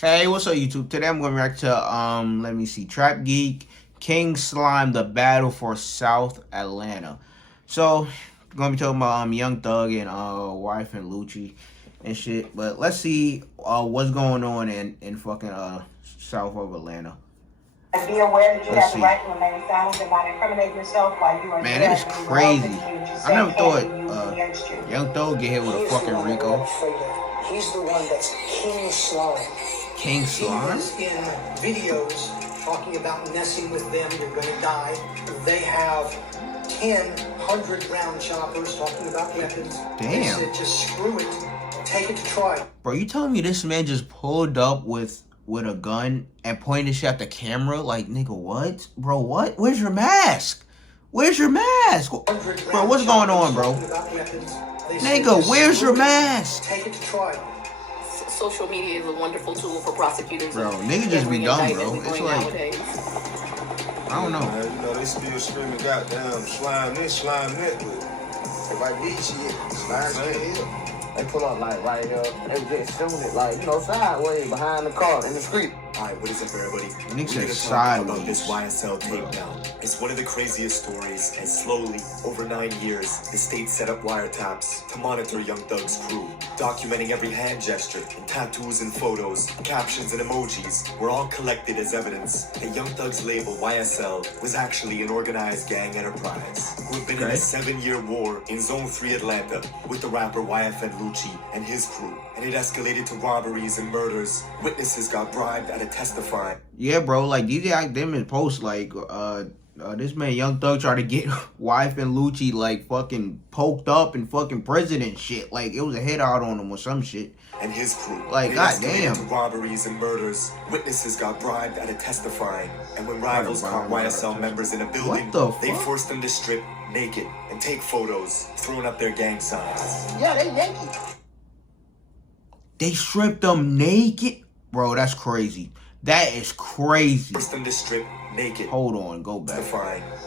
Hey, what's up, YouTube? Today I'm going to react to let me see, TrapGeek, King Slime, the battle for South Atlanta. So, gonna be talking about Young Thug and wife and Lucci and shit. But let's see what's going on in fucking south of Atlanta. Be aware that you have the right to remain silent and not incriminate yourself while you are Man, there. it is crazy. I never thought Young Thug get hit with a fucking Rico. He's the one that's King Slime. King Slime? In videos talking about messing with them, you're gonna die. They have 100 round choppers talking about weapons. Damn. They said just screw it, take it to trial. Bro, you telling me this man just pulled up with a gun and pointed shit at the camera? Like, nigga, what? Bro, what? Where's your mask? Where's your mask? Bro, what's going on, bro? Nigga, where's your mask? Take it to trial. Social media is a wonderful tool for prosecutors. Bro, niggas just be dumb, bro. It's like, I don't know. You know, they still screaming goddamn slime this, slime that, but if I need shit, slime that. They pull up like right here. They just shooting it like, sideways behind the car in the street. Hi, what is up, everybody? Nigga said Talk about sideways. this YSL takedown. It's one of the craziest stories, and slowly, over 9 years, the state set up wiretaps to monitor Young Thug's crew, documenting every hand gesture, and tattoos and photos, captions and emojis were all collected as evidence that Young Thug's label, YSL, was actually an organized gang enterprise, who had been in a 7-year war in Zone 3 Atlanta with the rapper YFN Lucci and his crew, and it escalated to robberies and murders. Witnesses got bribed at a testifying. Yeah, bro, like DJ them in post like this man Young Thug tried to get wife and Lucci like fucking poked up in fucking prison and shit. Like it was a head out on him or some shit. And his crew. Like, goddamn. To robberies and murders. Witnesses got bribed at a testifying. And when rivals caught YSL members in a building, they forced them to strip naked and take photos, throwing up their gang signs. Yeah, they Yankee. They stripped them naked? Bro, that's crazy. That is crazy. Forced them to strip naked. Hold on, go back.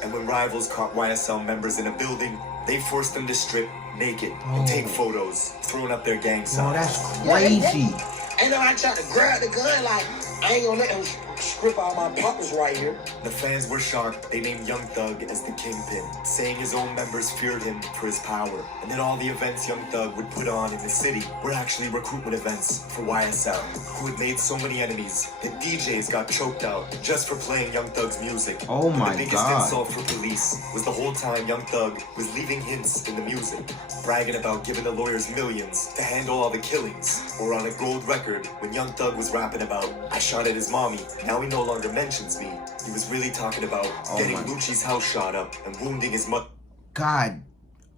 And when rivals caught YSL members in a building, they forced them to strip naked and take photos, throwing up their gang signs. Bro, that's crazy. And then I tried to grab the gun like, I ain't gonna let him strip all my pockets right here. The fans were shocked. They named Young Thug as the kingpin, saying his own members feared him for his power, and that all the events Young Thug would put on in the city were actually recruitment events for YSL, who had made so many enemies that DJs got choked out just for playing Young Thug's music. Oh my The biggest God. insult for police was the whole time Young Thug was leaving hints in the music, bragging about giving the lawyers millions to handle all the killings, or on a gold record when Young Thug was rapping about, I shot at his mommy, now he no longer mentions me. He was really talking about getting Lucci's house shot up and wounding his mother. God.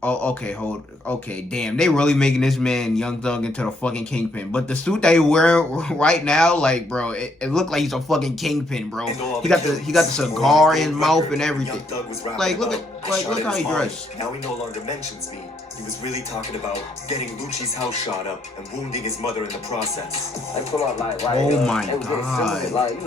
Oh, okay, damn. They really making this man Young Thug into the fucking kingpin. But the suit that he wearing right now, like, bro, it looked like he's a fucking kingpin, bro. He got the cigar in his mouth and everything. Like, look how he dressed. Now he no longer mentions me. He was really talking about getting Lucci's house shot up and wounding his mother in the process. They pull up like right here. Oh my they God. like,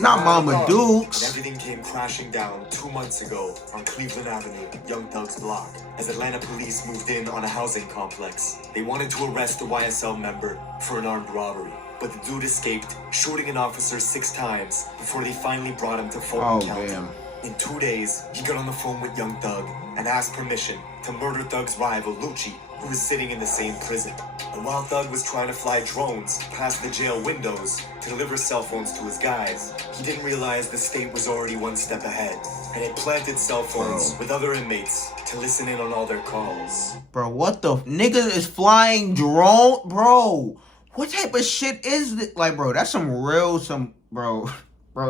Not Mama And Dukes. everything came crashing down 2 months ago on Cleveland Avenue, Young Thug's block. As Atlanta police moved in on a housing complex, they wanted to arrest a YSL member for an armed robbery. But the dude escaped, shooting an officer 6 times before they finally brought him to Fulton County. Damn. In 2 days, he got on the phone with Young Thug and asked permission to murder Thug's rival, Lucci, who was sitting in the same prison. And while Thug was trying to fly drones past the jail windows to deliver cell phones to his guys, he didn't realize the state was already 1 step ahead, and it planted cell phones with other inmates to listen in on all their calls. Bro, what the nigga is flying drone? Bro, what type of shit is this? Like, bro, that's bro,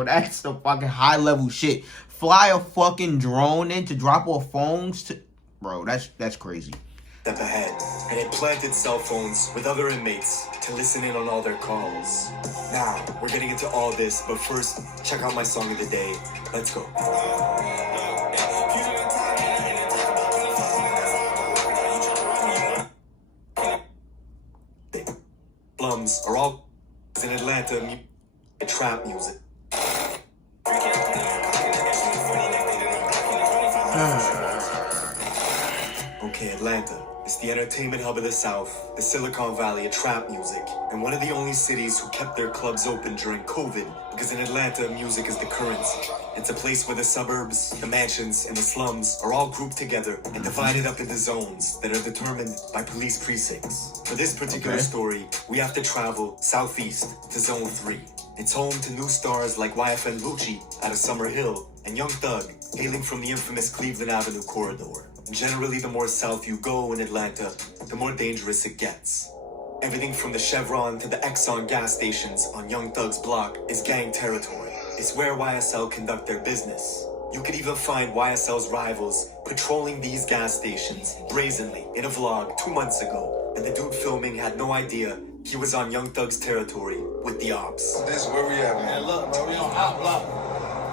that's some fucking high level shit. Fly a fucking drone in to drop off phones to, bro, that's crazy. Step ahead, and it planted cell phones with other inmates to listen in on all their calls. Now, we're getting into all this, but first, check out my song of the day. Let's go. Plums are all in Atlanta trap music. Okay, Atlanta. It's the entertainment hub of the South, the Silicon Valley of trap music, and one of the only cities who kept their clubs open during COVID, because in Atlanta, music is the currency. It's a place where the suburbs, the mansions, and the slums are all grouped together and divided up into zones that are determined by police precincts. For this particular story, we have to travel southeast to Zone 3. It's home to new stars like YFN Lucci out of Summer Hill and Young Thug, hailing from the infamous Cleveland Avenue corridor. Generally, the more south you go in Atlanta, the more dangerous it gets. Everything from the Chevron to the Exxon gas stations on Young Thug's block is gang territory. It's where YSL conduct their business. You could even find YSL's rivals patrolling these gas stations brazenly in a vlog 2 months ago, and the dude filming had no idea he was on Young Thug's territory with the ops. This is where we at, man. Look, bro, we on Op Block.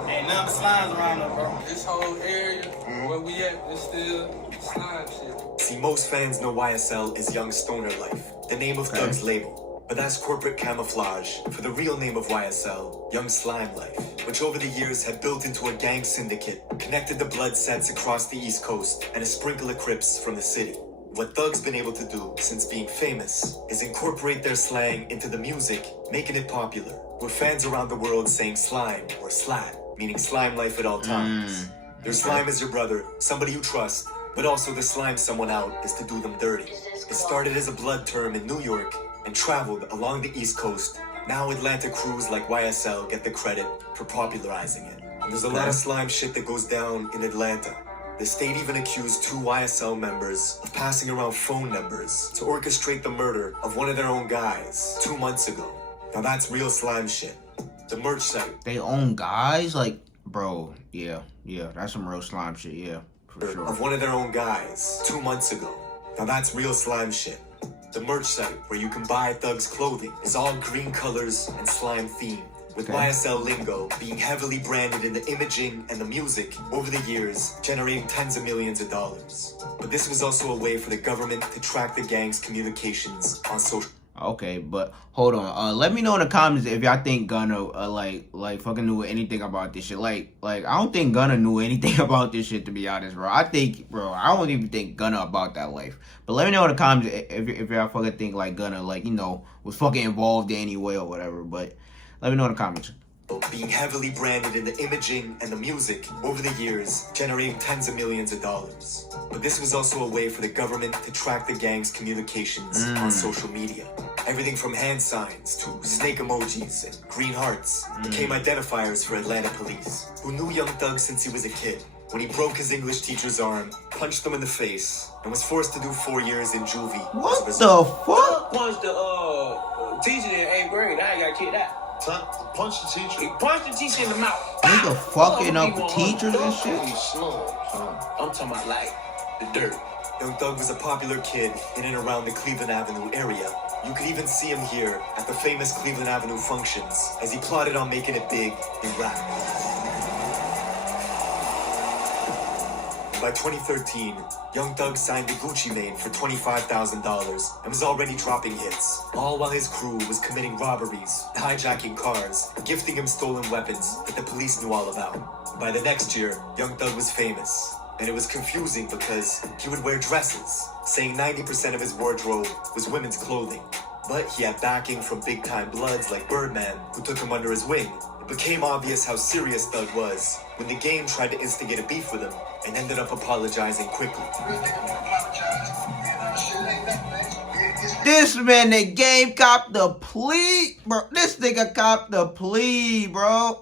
Ain't none but slimes around us, bro. This whole area where we at is still slime shit. See, most fans know YSL as Young Stoner Life, the name of Thug's label. But that's corporate camouflage for the real name of YSL, Young Slime Life, which over the years had built into a gang syndicate, connected the blood sets across the East Coast, and a sprinkle of Crips from the city. What Thug's been able to do since being famous is incorporate their slang into the music, making it popular, with fans around the world saying slime or slat, meaning slime life at all times. Their slime is your brother, somebody you trust, but also to slime someone out is to do them dirty. It started as a blood term in New York and traveled along the East Coast. Now Atlanta crews like YSL get the credit for popularizing it. And there's a lot of slime shit that goes down in Atlanta. The state even accused 2 YSL members of passing around phone numbers to orchestrate the murder of one of their own guys 2 months ago. Now that's real slime shit. The merch site. They own guys? Like, bro, yeah, that's some real slime shit, yeah, for sure. Of one of their own guys 2 months ago. Now that's real slime shit. The merch site where you can buy Thug's clothing is all green colors and slime themed, with YSL lingo being heavily branded in the imaging and the music over the years, generating tens of millions of dollars. But this was also a way for the government to track the gang's communications on social. Okay, but hold on. Let me know in the comments if y'all think Gunna like fucking knew anything about this shit. Like I don't think Gunna knew anything about this shit, to be honest, bro. I don't even think Gunna about that life. But let me know in the comments if y'all fucking think like Gunna, like, you know, was fucking involved in any way or whatever. But let me know in the comments. Being heavily branded in the imaging and the music over the years, generating tens of millions of dollars. But this was also a way for the government to track the gang's communications on social media. Everything from hand signs to snake emojis and green hearts became identifiers for Atlanta police, who knew Young Thug since he was a kid, when he broke his English teacher's arm, punched him in the face, and was forced to do 4 years in juvie. What the fuck? Punched the teacher in 8th grade. Now he got kicked out. Punch the teacher. He punched the teacher in the mouth. Nigga fucking up teachers and shit? I'm talking about like the dirt. Young Thug was a popular kid in and around the Cleveland Avenue area. You could even see him here at the famous Cleveland Avenue functions as he plotted on making it big in rap. By 2013, Young Thug signed to Gucci Mane for $25,000 and was already dropping hits, all while his crew was committing robberies, hijacking cars, gifting him stolen weapons that the police knew all about. By the next year, Young Thug was famous, and it was confusing because he would wear dresses, saying 90% of his wardrobe was women's clothing. But he had backing from big-time bloods like Birdman, who took him under his wing. It became obvious how serious Thug was when the game tried to instigate a beef with him and ended up apologizing quickly. This man, the game copped the plea, bro. This nigga copped the plea, bro.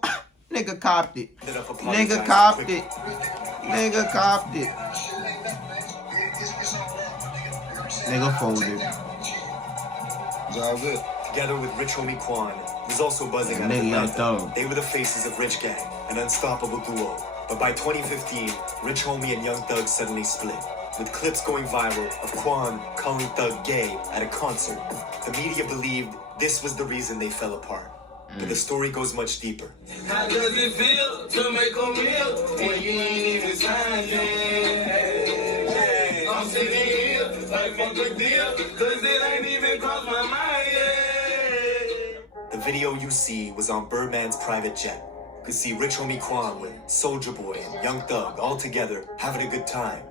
Nigga copped it. Nigga copped it. Nigga copped it. Nigga folded. It's all good. Together with Rich Homie Quan, who's also buzzing out of Atlanta, they were the faces of Rich Gang, an unstoppable duo. But by 2015, Rich Homie and Young Thug suddenly split, with clips going viral of Quan calling Thug gay at a concert. The media believed this was the reason they fell apart. But the story goes much deeper. How does it feel to make a meal when you ain't even signed it? I'm sitting here like fuck a deal, cause it ain't even crossed my mind yet. The video you see was on Birdman's private jet. You could see Rich Homie Quan with Soulja Boy and Young Thug all together having a good time.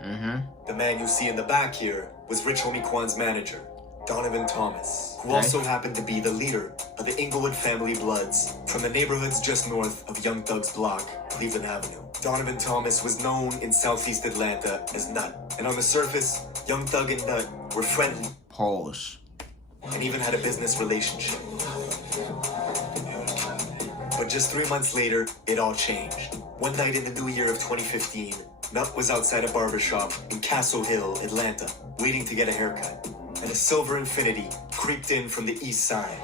The man you see in the back here was Rich Homie Kwan's manager, Donovan Thomas, who Okay. also happened to be the leader of the Inglewood family Bloods from the neighborhoods just north of Young Thug's block, Cleveland Avenue. Donovan Thomas was known in Southeast Atlanta as Nut, and on the surface, Young Thug and Nut were friendly. Pause. And even had a business relationship. But just 3 months later, it all changed. One night in the new year of 2015, Nut was outside a barbershop in Castle Hill, Atlanta, waiting to get a haircut. And a silver Infiniti creeped in from the east side.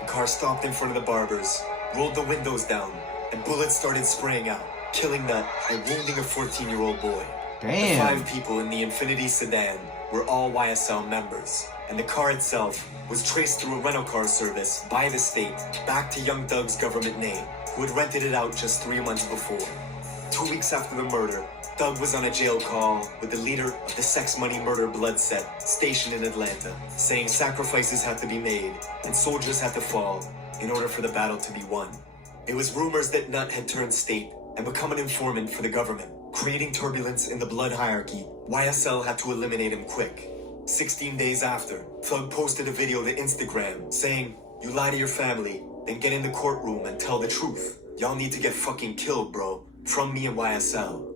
The car stopped in front of the barbers, rolled the windows down, and bullets started spraying out, killing Nut and wounding a 14-year-old boy. Damn. The 5 people in the Infiniti sedan were all YSL members, and the car itself was traced through a rental car service by the state back to Young Thug's government name, who had rented it out just 3 months before. 2 weeks after the murder, Thug was on a jail call with the leader of the Sex Money Murder Blood set stationed in Atlanta, saying sacrifices had to be made and soldiers had to fall in order for the battle to be won. It was rumors that Nut had turned state and become an informant for the government, creating turbulence in the blood hierarchy. YSL had to eliminate him quick. 16 days after, Thug posted a video to Instagram saying, "You lie to your family, then get in the courtroom and tell the truth. Y'all need to get fucking killed, bro. From me and YSL."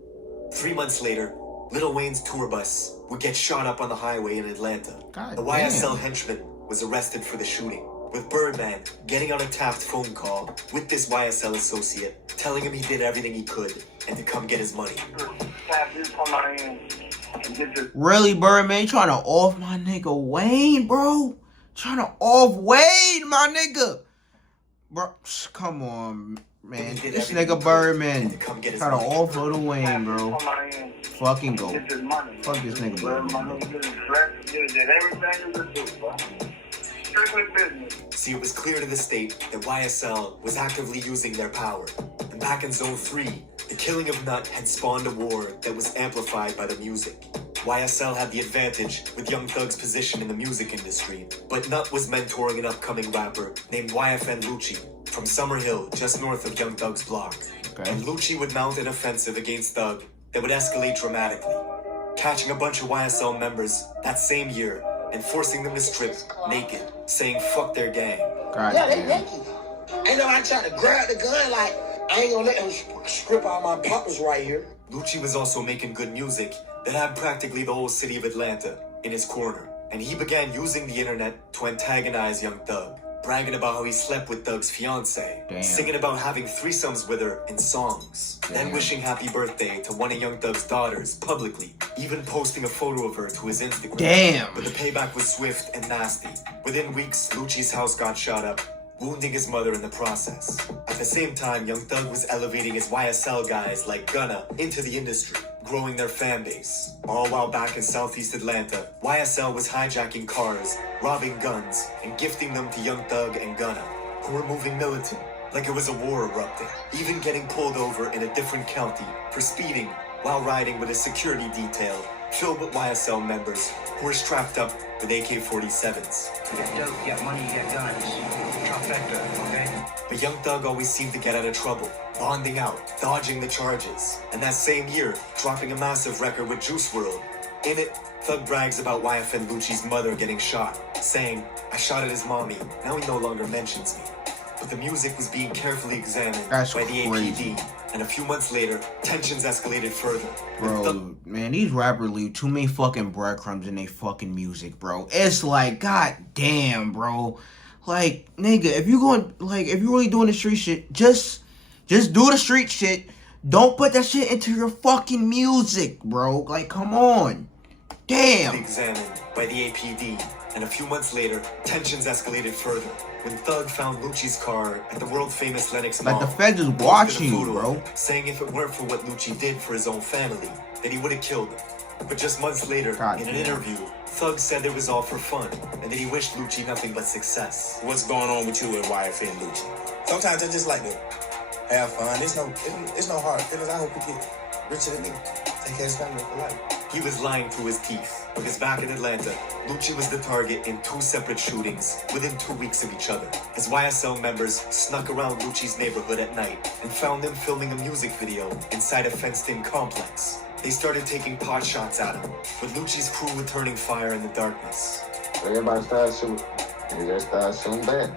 3 months later, Lil Wayne's tour bus would get shot up on the highway in Atlanta. God A YSL damn. henchman was arrested for the shooting, with Birdman getting on a tapped phone call with this YSL associate, telling him he did everything he could and to come get his money. Really, Birdman? You trying to off my nigga Wayne, bro? Trying to off Wayne, my nigga? Bro, come on, man. He did This everything he nigga could Birdman to come get his trying to money. off Lil Wayne, bro. Fucking go. Fuck this nigga Birdman. See, it was clear to the state that YSL was actively using their power. And back in Zone 3, the killing of Nut had spawned a war that was amplified by the music. YSL had the advantage with Young Thug's position in the music industry, but Nut was mentoring an upcoming rapper named YFN Lucci from Summer Hill, just north of Young Thug's block. Okay. And Lucci would mount an offensive against Thug that would escalate dramatically, catching a bunch of YSL members that same year and forcing them to strip naked, saying fuck their gang. God Yeah, they damn. Yankee. Ain't nobody trying to grab the gun like, I ain't gonna let them strip out my poppers right here. Lucci was also making good music that had practically the whole city of Atlanta in his corner, and he began using the internet to antagonize Young Thug, bragging about how he slept with Thug's fiancée, Damn. singing about having threesomes with her in songs, then Damn. wishing happy birthday to one of Young Thug's daughters publicly, even posting a photo of her to his Instagram. Damn. But the payback was swift and nasty. Within weeks, Lucci's house got shot up, wounding his mother in the process. At the same time, Young Thug was elevating his YSL guys like Gunna into the industry, growing their fan base. All while back in Southeast Atlanta, YSL was hijacking cars, robbing guns, and gifting them to Young Thug and Gunna, who were moving militant, like it was a war erupting, even getting pulled over in a different county for speeding while riding with a security detail filled with YSL members who were strapped up with AK-47s. You got dope, you got money, you got guns. Trifecta, okay? But Young Thug always seemed to get out of trouble, bonding out, dodging the charges, and that same year, dropping a massive record with Juice WRLD. In it, Thug brags about YFN Lucci's mother getting shot, saying, "I shot at his mommy, now he no longer mentions me." But the music was being carefully examined That's by the crazy. APD, and a few months later, tensions escalated further. Bro, man, these rappers leave too many fucking breadcrumbs in their fucking music, bro. It's like, god damn, bro. Like, nigga, if you really doing the street shit, just do the street shit. Don't put that shit into your fucking music, bro. Like, come on. Damn. Examined by the APD, and a few months later, tensions escalated further when Thug found Lucci's car at the world-famous Lenox Mall. Like, the feds is Posted a watching you, photo bro. of him, saying if it weren't for what Lucci did for his own family, that he would have killed him. But just months later, God in an damn. interview, Thug said it was all for fun, and that he wished Lucci nothing but success. What's going on with you and YFN Lucci? Sometimes I just like to have fun. It's no hard feelings. I hope he get richer than me. Take care of his family for life. He was lying through his teeth, because back in Atlanta, Lucci was the target in 2 separate shootings within 2 weeks of each other, as YSL members snuck around Lucci's neighborhood at night and found him filming a music video inside a fenced-in complex. They started taking pot shots at him, with Lucci's crew returning fire in the darkness. Everybody started shooting. They just started shooting back.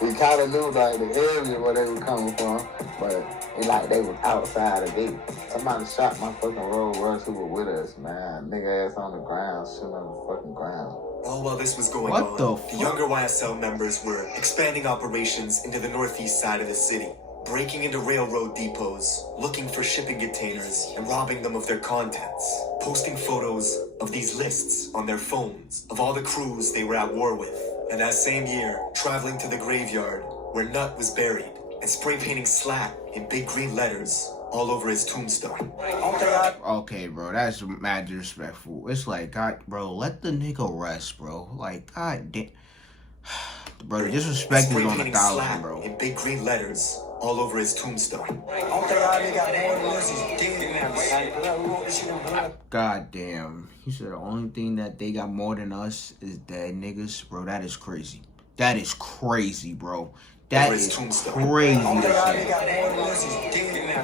We kind of knew like the area where they were coming from, but it like they was outside of it. Somebody shot my fucking road rush who was with us, man. Nigga ass on the ground, shooting on the fucking ground. All while this was going What on, the the younger YSL members were expanding operations into the northeast side of the city, breaking into railroad depots, looking for shipping containers, and robbing them of their contents, posting photos of these lists on their phones of all the crews they were at war with, and that same year, traveling to the graveyard where Nut was buried, and spray painting Slat in big green letters all over his tombstone. Okay, bro, that's mad disrespectful. It's like, God, bro, let the nigga rest, bro. Like, God damn. Bro, the disrespect is on 1,000, Slat bro. in big green letters all over his tombstone. God damn. He said the only thing that they got more than us is dead niggas. Bro, that is crazy. That is crazy, bro. That is crazy to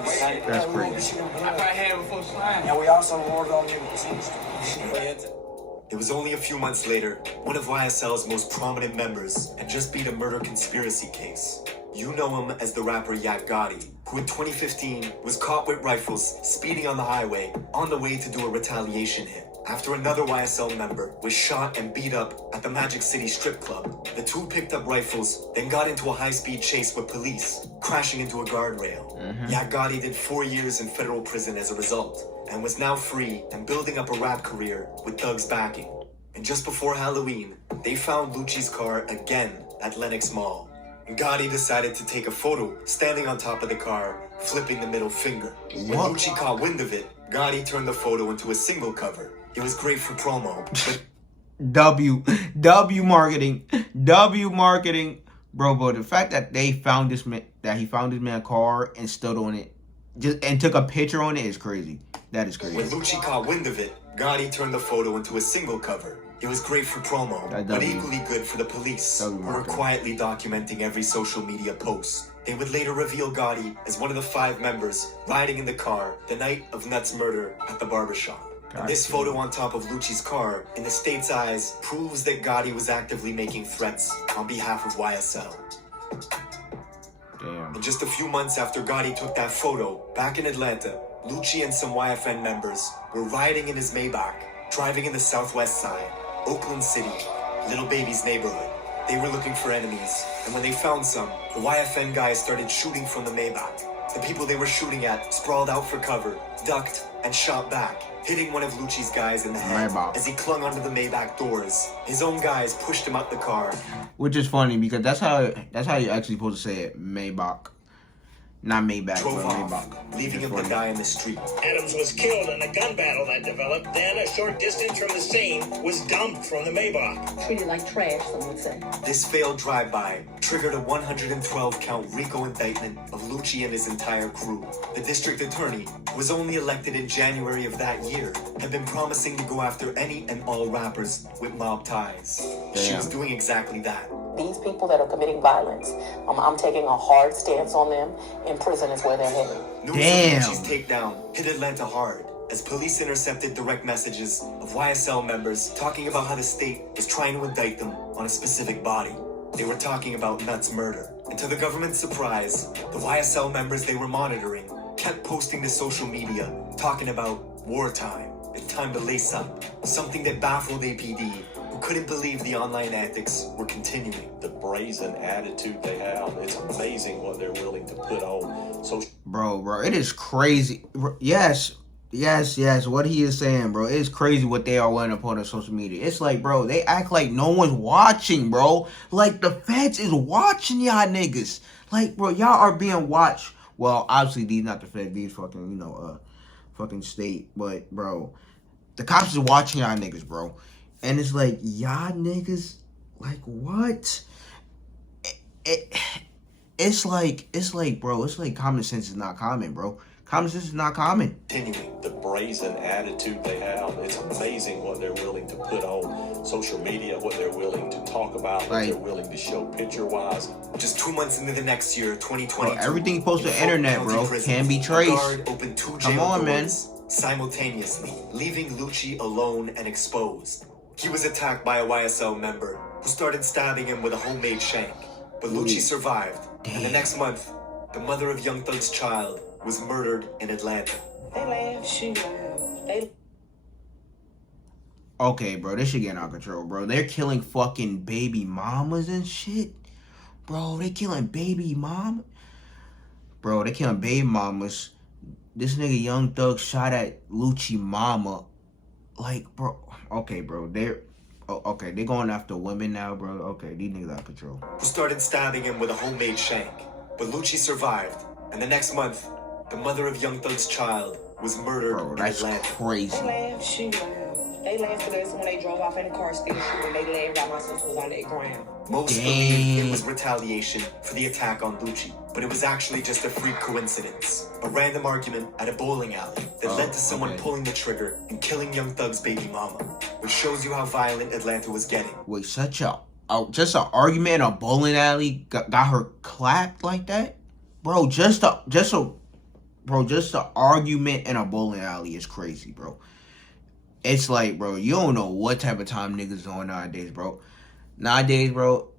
say. That's crazy. And we also warred on niggas. It was only a few months later, one of YSL's most prominent members had just beat a murder conspiracy case. You know him as the rapper Yak Gotti, who in 2015 was caught with rifles speeding on the highway on the way to do a retaliation hit. After another YSL member was shot and beat up at the Magic City strip club, the two picked up rifles, then got into a high-speed chase with police, crashing into a guardrail. Yak Gotti did 4 years in federal prison as a result, and was now free and building up a rap career with Thug's backing. And just before Halloween, they found Lucci's car again at Lenox Mall. And Gotti decided to take a photo standing on top of the car, flipping the middle finger. When Lucci caught wind of it, Gotti turned the photo into a single cover. It was great for promo, but W marketing, bro. The fact that they found this man, that he found this man's car and stood on it, and took a picture on it is crazy. That is crazy. When Lucci caught wind of it, Gotti turned the photo into a single cover. It was great for promo, but equally good for the police, who were quietly documenting every social media post. They would later reveal Gotti as one of the 5 members riding in the car the night of Nut's murder at the barbershop. This photo on top of Lucci's car, in the state's eyes, proves that Gotti was actively making threats on behalf of YSL. Damn. And just a few months after Gotti took that photo, back in Atlanta, Lucci and some YFN members were riding in his Maybach, driving in the southwest side, Oakland City, Little Baby's neighborhood. They were looking for enemies, and when they found some, the YFN guys started shooting from the Maybach. The people they were shooting at sprawled out for cover, ducked, and shot back, hitting one of Lucci's guys in the head as he clung onto the Maybach doors. His own guys pushed him out the car. Which is funny because that's how you're actually supposed to say it, Maybach. Not Maybach, Drove but off, Maybach. leaving him to die in the street. Adams was killed in a gun battle that developed. Then, a short distance from the scene, was dumped from the Maybach. Treated like trash, some would say. This failed drive-by triggered a 112-count RICO indictment of Lucci and his entire crew. The district attorney, who was only elected in January of that year, had been promising to go after any and all rappers with mob ties. She was doing exactly that. These people that are committing violence, I'm taking a hard stance on them. In prison is where they're headed. News of Lucci's takedown hit Atlanta hard as police intercepted direct messages of YSL members talking about how the state is trying to indict them on a specific body. They were talking about Nut's murder. And to the government's surprise, the YSL members they were monitoring kept posting to social media talking about wartime and time to lace up, something that baffled APD, who couldn't believe the online antics were continuing. The brazen attitude they have, it's amazing what they're willing to put on. So, bro, it is crazy. Yes, what he is saying, bro. It is crazy what they are willing to put on social media. It's like, bro, they act like no one's watching, bro. Like, the feds is watching y'all niggas. Like, bro, y'all are being watched. Well, obviously, these not the feds. These fucking, fucking state. But, bro, the cops is watching y'all niggas, bro. And it's like, y'all niggas, like, what? It's like, bro, it's like common sense is not common, bro. Common sense is not common. Continuing the brazen attitude they have, it's amazing what they're willing to put on social media, what they're willing to talk about, what they're willing to show picture-wise. Just 2 months into the next year, 2022, bro, everything posted on the internet, bro, can be traced. Guard opened 2 jail doors simultaneously, leaving Lucci alone and exposed. He was attacked by a YSL member who started stabbing him with a homemade shank. But Lucci survived, and the next month, the mother of Young Thug's child was murdered in Atlanta. They laugh, she laugh. Okay, bro, this shit getting out of control, bro. They're killing fucking baby mamas and shit. Bro, they killing baby mama. Bro, they killing baby mamas. This nigga Young Thug shot at Lucci mama. Like, bro. Okay, bro. They're going after women now, bro. Okay, these niggas out of control. Who started stabbing him with a homemade shank. But Lucci survived. And the next month, the mother of Young Thug's child was murdered in Atlanta. Crazy. They laugh, she laugh. They laughed at us when they drove off in the car still shooting. They laughed while my sister was on their ground. Most believe it was retaliation for the attack on Lucci, but it was actually just a freak coincidence. A random argument at a bowling alley that led to someone pulling the trigger and killing Young Thug's baby mama, which shows you how violent Atlanta was getting. Wait, just an argument in a bowling alley got her clapped like that? Bro, just an argument in a bowling alley is crazy, bro. It's like, bro, you don't know what type of time niggas on nowadays, bro. Nowadays, bro,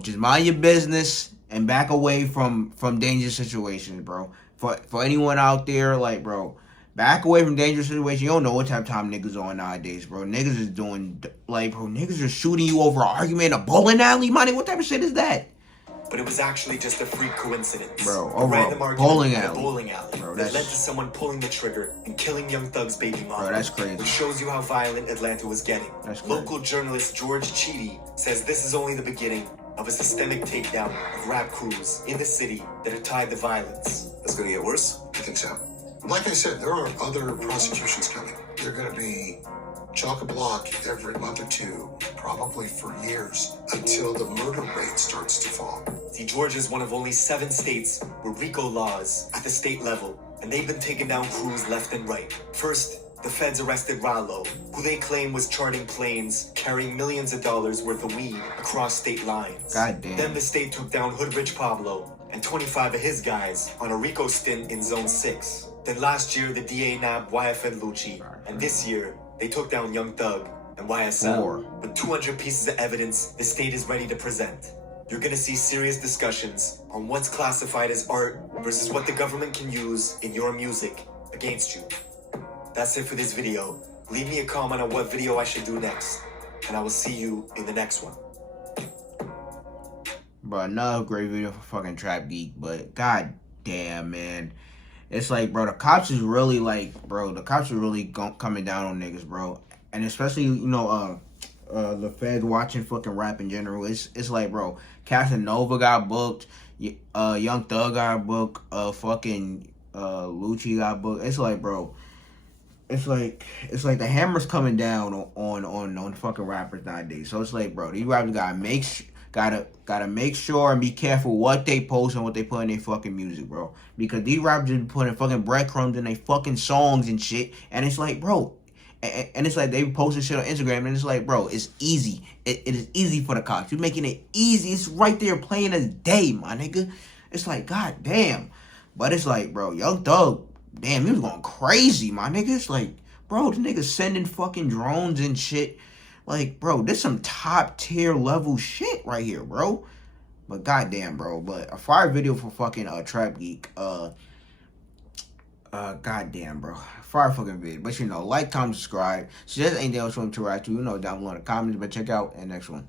just mind your business and back away from dangerous situations, bro. For anyone out there, like, bro, back away from dangerous situations. You don't know what type of time niggas on nowadays, bro. Niggas is doing, like, bro, niggas are shooting you over an argument in a bowling alley, man. What type of shit is that? But it was actually just a freak coincidence. Bro, a random argument bowling at alley. a bowling alley Bro, that led to someone pulling the trigger and killing Young Thug's baby mama. Bro, that's crazy. Which shows you how violent Atlanta was getting. That's crazy. Local journalist George Cheedy says this is only the beginning of a systemic takedown of rap crews in the city that are tied to violence. It's gonna get worse? I think so. Like I said, there are other prosecutions coming. They're gonna be chock-a-block every month or two, probably for years, until the murder rate starts to fall. See, Georgia is one of only 7 states with RICO laws at the state level, and they've been taking down crews left and right. First, the feds arrested Rallo, who they claim was charting planes carrying millions of dollars worth of weed across state lines. Goddamn. Then the state took down Hood Rich Pablo and 25 of his guys on a RICO stint in Zone 6. Then last year, the DA nabbed YF and Lucci, and this year, they took down Young Thug and YSL. With 200 pieces of evidence the state is ready to present. You're gonna see serious discussions on what's classified as art versus what the government can use in your music against you. That's it for this video. Leave me a comment on what video I should do next, and I will see you in the next one. Bro, another great video for fucking TrapGeek, but god damn, man. It's like, bro, the cops is really like, bro, the cops are really coming down on niggas, bro. And especially, you know, the feds watching fucking rap in general. It's like, bro, Casanova got booked, Young Thug got booked, fucking Lucci got booked. It's like, bro, it's like the hammer's coming down on fucking rappers nowadays. So it's like, bro, these rappers gotta make sure and be careful what they post and what they put in their fucking music, bro. Because these rappers just putting fucking breadcrumbs in their fucking songs and shit. And it's like, bro, and it's like they posting shit on Instagram, and it's like, bro, it's easy. It is easy for the cops. You're making it easy. It's right there plain as day, my nigga. It's like, god damn. But it's like, bro, Young Thug, damn, he was going crazy, my nigga. It's like, bro, this nigga sending fucking drones and shit. Like, bro, this some top tier level shit right here, bro. But goddamn, bro. But a fire video for fucking TrapGeek. Goddamn, bro. Fire fucking video. But you know, like, comment, subscribe. Suggest anything else you want to interact with, you know, down below in the comments. But check out the next one.